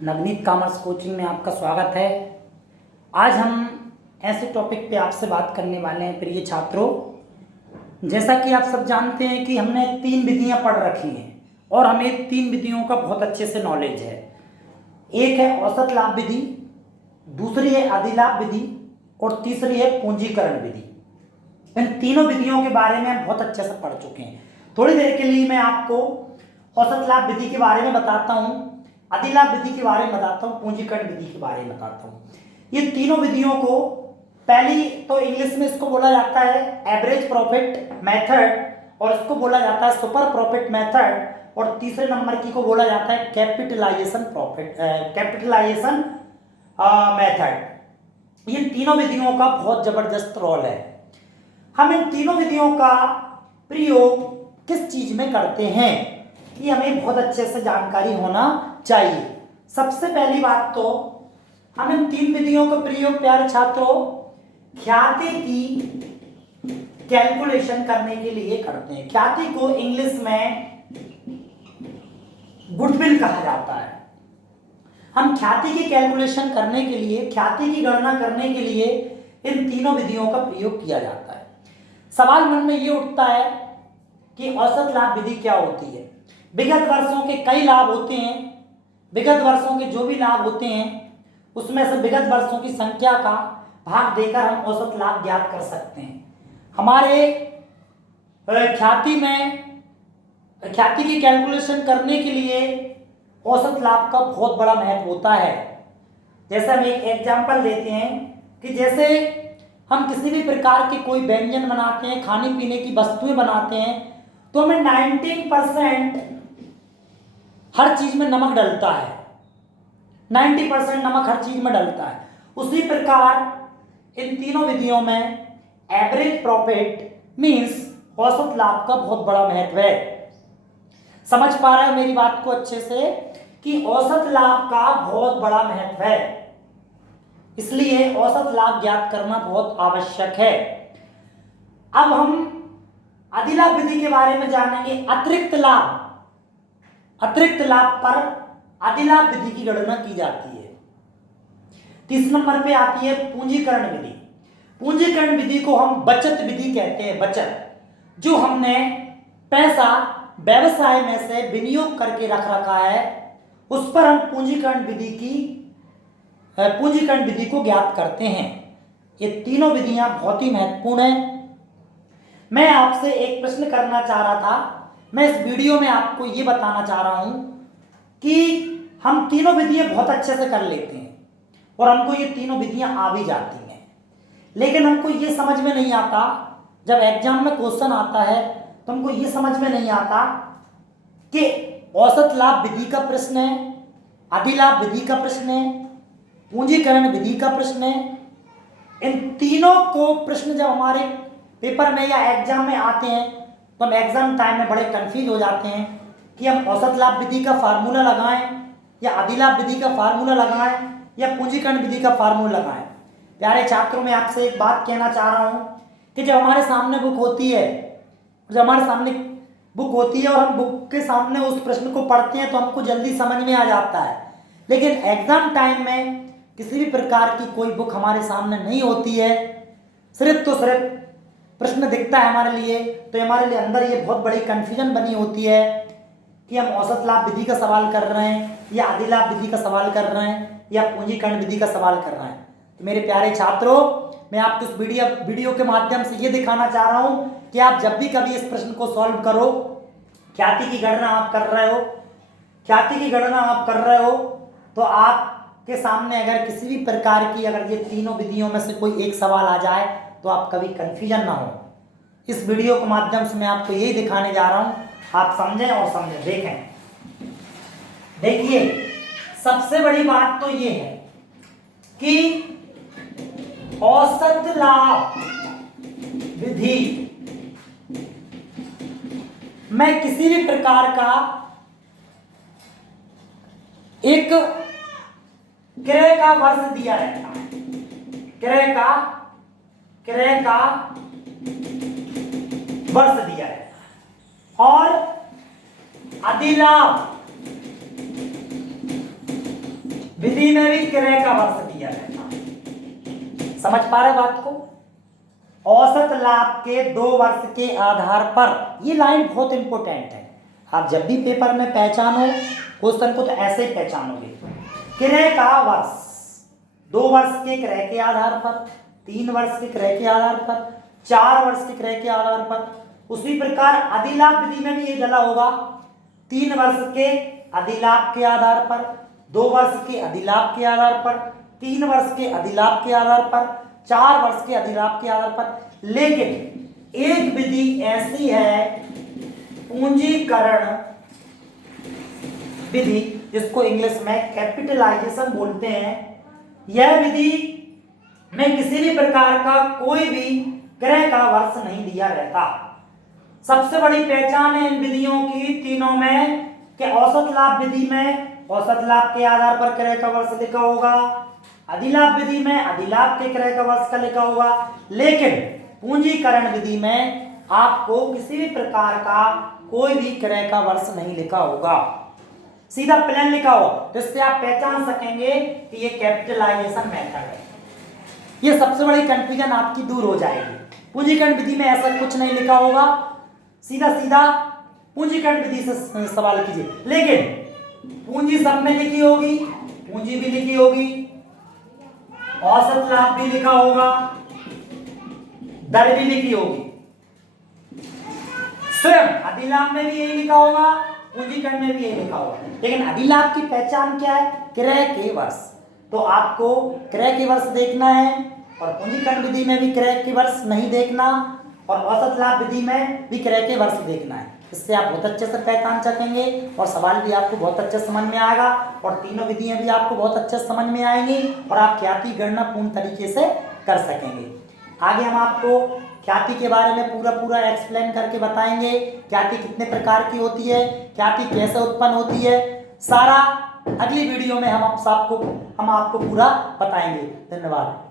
Navneet commerce coaching में आपका स्वागत है। आज हम ऐसे टॉपिक पे आपसे बात करने वाले हैं प्रिय छात्रों। जैसा कि आप सब जानते हैं कि हमने 3 विधियां पढ़ रखी हैं और हमें 3 विधियों का बहुत अच्छे से नॉलेज है। एक है औसत लाभ विधि, दूसरी है अधिलाभ विधि और तीसरी है पूंजीकरण विधि। इन तीनों विधियों के बारे में हम बहुत अच्छे से पढ़ चुके हैं। थोड़ी देर के लिए मैं आपको औसत लाभ विधि के बारे में बताता हूँ, अधिलाभ विधि के बारे में बताता हूँ, पूंजीकरण विधि के बारे में बताता हूँ। ये तीनों विधियों को पहली तो इंग्लिश में इसको बोला जाता है एवरेज प्रॉफिट मेथड और इसको बोला जाता है सुपर प्रॉफिट मेथड और तीसरे नंबर की को बोला जाता है कैपिटलाइजेशन मेथड। ये तीनों विधियों का बहुत जबरदस्त रोल है। हम इन तीनों विधियों का प्रयोग किस चीज में करते हैं ये हमें बहुत अच्छे से जानकारी होना चाहिए। सबसे पहली बात तो हम इन 3 विधियों का प्रयोग प्यारे छात्रों ख्याति की कैलकुलेशन करने के लिए करते हैं। ख्याति को इंग्लिश में गुडविल कहा जाता है। हम ख्याति की कैलकुलेशन करने के लिए, ख्याति की गणना करने के लिए इन तीनों विधियों का प्रयोग किया जाता है। सवाल मन में ये उठता है कि औसत लाभ विधि क्या होती है। विगत वर्षों के कई लाभ होते हैं, विगत वर्षों के जो भी लाभ होते हैं उसमें से विगत वर्षों की संख्या का भाग देकर हम औसत लाभ ज्ञात कर सकते हैं। हमारे ख्याति में ख्याति की कैलकुलेशन करने के लिए औसत लाभ का बहुत बड़ा महत्व होता है। जैसे हम एक एग्जांपल देते हैं कि जैसे हम किसी भी प्रकार के कोई व्यंजन बनाते हैं, खाने पीने की वस्तुएं बनाते हैं तो हमें 19% हर चीज में नमक डलता है, 90% नमक हर चीज में डलता है। उसी प्रकार इन तीनों विधियों में एवरेज प्रॉफिट मींस औसत लाभ का बहुत बड़ा महत्व है। समझ पा रहे हो मेरी बात को अच्छे से कि औसत लाभ का बहुत बड़ा महत्व है, इसलिए औसत लाभ ज्ञात करना बहुत आवश्यक है। अब हम अधिलाभ विधि के बारे में जानेंगे। अतिरिक्त लाभ पर अधिलाभ विधि की गणना की जाती है। 30 नंबर पे आती है पूंजीकरण विधि। पूंजीकरण विधि को हम बचत विधि कहते हैं। बचत, जो हमने पैसा व्यवसाय में से विनियोग करके रख रखा है उस पर हम पूंजीकरण विधि को ज्ञात करते हैं। ये तीनों विधियां बहुत ही महत्वपूर्ण हैं। मैं आपसे एक प्रश्न करना चाह रहा था। मैं इस वीडियो में आपको ये बताना चाह रहा हूं कि हम तीनों विधियां बहुत अच्छे से कर लेते हैं और हमको ये तीनों विधियां आ भी जाती हैं, लेकिन हमको ये समझ में नहीं आता, जब एग्जाम में क्वेश्चन आता है तो हमको ये समझ में नहीं आता कि औसत लाभ विधि का प्रश्न है, अधिलाभ विधि का प्रश्न है, पूंजीकरण विधि का प्रश्न है। इन तीनों को प्रश्न जब हमारे पेपर में या एग्जाम में आते हैं तो हम एग्जाम टाइम में बड़े कंफ्यूज हो जाते हैं कि हम औसत लाभ विधि का फार्मूला लगाएं या अधिलाभ विधि का फार्मूला लगाएं या पूंजीकरण विधि का फार्मूला लगाएं। प्यारे छात्रों, मैं आपसे एक बात कहना चाह रहा हूं कि जब हमारे सामने बुक होती है और हम बुक के सामने उस प्रश्न को पढ़ते हैं तो हमको जल्दी समझ में आ जाता है, लेकिन एग्जाम टाइम में किसी भी प्रकार की कोई बुक हमारे सामने नहीं होती है, सिर्फ प्रश्न दिखता है हमारे लिए, तो हमारे लिए अंदर ये बहुत बड़ी कंफ्यूजन बनी होती है कि हम औसत लाभ विधि का सवाल कर रहे हैं या अधिलाभ विधि का सवाल कर रहे हैं या पूंजीकरण विधि का सवाल कर रहे हैं। तो मेरे प्यारे छात्रों, मैं आपको इस वीडियो के माध्यम से ये दिखाना चाह रहा हूं कि आप जब भी कभी इस प्रश्न को सॉल्व करो, ख्याति की गणना आप कर रहे हो तो आपके सामने अगर किसी भी प्रकार की अगर ये तीनों विधियों में से कोई एक सवाल आ जाए तो आप कभी कंफ्यूजन ना हो। इस वीडियो के माध्यम से मैं आपको यही दिखाने जा रहा हूं, आप समझें और समझें। देखिए सबसे बड़ी बात तो ये है कि औसत लाभ विधि में किसी भी प्रकार का एक क्रय का वर्ष दिया रहता है, क्रय का वर्ष दिया रहता है और अधिलाभ विधि में भी क्रय का वर्ष दिया रहता है। समझ पा रहे बात को? औसत लाभ के 2 वर्ष के आधार पर, ये लाइन बहुत इंपॉर्टेंट है। आप जब भी पेपर में पहचानो क्वेश्चन को तो ऐसे ही पहचानोगे। क्रय का वर्ष 2 वर्ष के क्रय के आधार पर, 3 वर्ष के क्रय के आधार पर, 4 वर्ष के क्रय के आधार पर। उसी प्रकार अधिलाभ विधि में भी ये डला होगा। 3 वर्ष के अधिलाभ के आधार पर, 2 वर्ष के अधिलाभ के आधार पर, 3 वर्ष के अधिलाभ के आधार पर, 4 वर्ष के अधिलाभ के आधार पर। लेकिन एक विधि ऐसी है, पूंजीकरण विधि, जिसको इंग्लिश में कैपिटलाइजेशन बोलते हैं। यह विधि में किसी भी प्रकार का कोई भी क्रय का वर्ष नहीं दिया रहता। सबसे बड़ी पहचान है इन विधियों की तीनों में कि औसत लाभ विधि में औसत लाभ के आधार पर क्रय का वर्ष लिखा होगा, अधिलाभ विधि में अधिलाभ के क्रय का वर्ष का लिखा होगा। लेकिन पूंजीकरण विधि में आपको किसी भी प्रकार का कोई भी क्रय का वर्ष नहीं लिखा होगा, सीधा प्लेन लिखा होगा, जिससे आप पहचान सकेंगे कि ये कैपिटलाइजेशन मेथड है। ये सबसे बड़ी कंफ्यूजन आपकी दूर हो जाएगी। पूंजीकरण विधि में ऐसा कुछ नहीं लिखा होगा, सीधा सीधा पूंजीकरण विधि से सवाल कीजिए। लेकिन पूंजी सब में लिखी होगी, पूंजी भी लिखी होगी, औसत लाभ भी लिखा होगा, दर भी लिखी होगी। स्वयं अधिलाभ में भी यही लिखा होगा, पूंजीकरण में भी यही लिखा होगा। लेकिन अधिलाभ की पहचान क्या है? क्रय के वर्ष। तो आपको क्रय के वर्ष देखना है, और पूंजीकरण विधि में भी क्रय के वर्ष नहीं देखना, और औसत लाभ विधि में भी क्रय के वर्ष देखना है। इससे आप बहुत अच्छे से पहचान सकेंगे और सवाल भी आपको बहुत अच्छे समझ में आएगा, और तीनों विधियां भी आपको बहुत अच्छे से समझ में आएंगी, और आप ख्याति गणना पूर्ण तरीके से कर सकेंगे। आगे हम आपको ख्याति के बारे में पूरा एक्सप्लेन करके बताएंगे। ख्याति कितने प्रकार की होती है, ख्याति कैसे उत्पन्न होती है, सारा अगली वीडियो में हम आपको पूरा बताएंगे। धन्यवाद।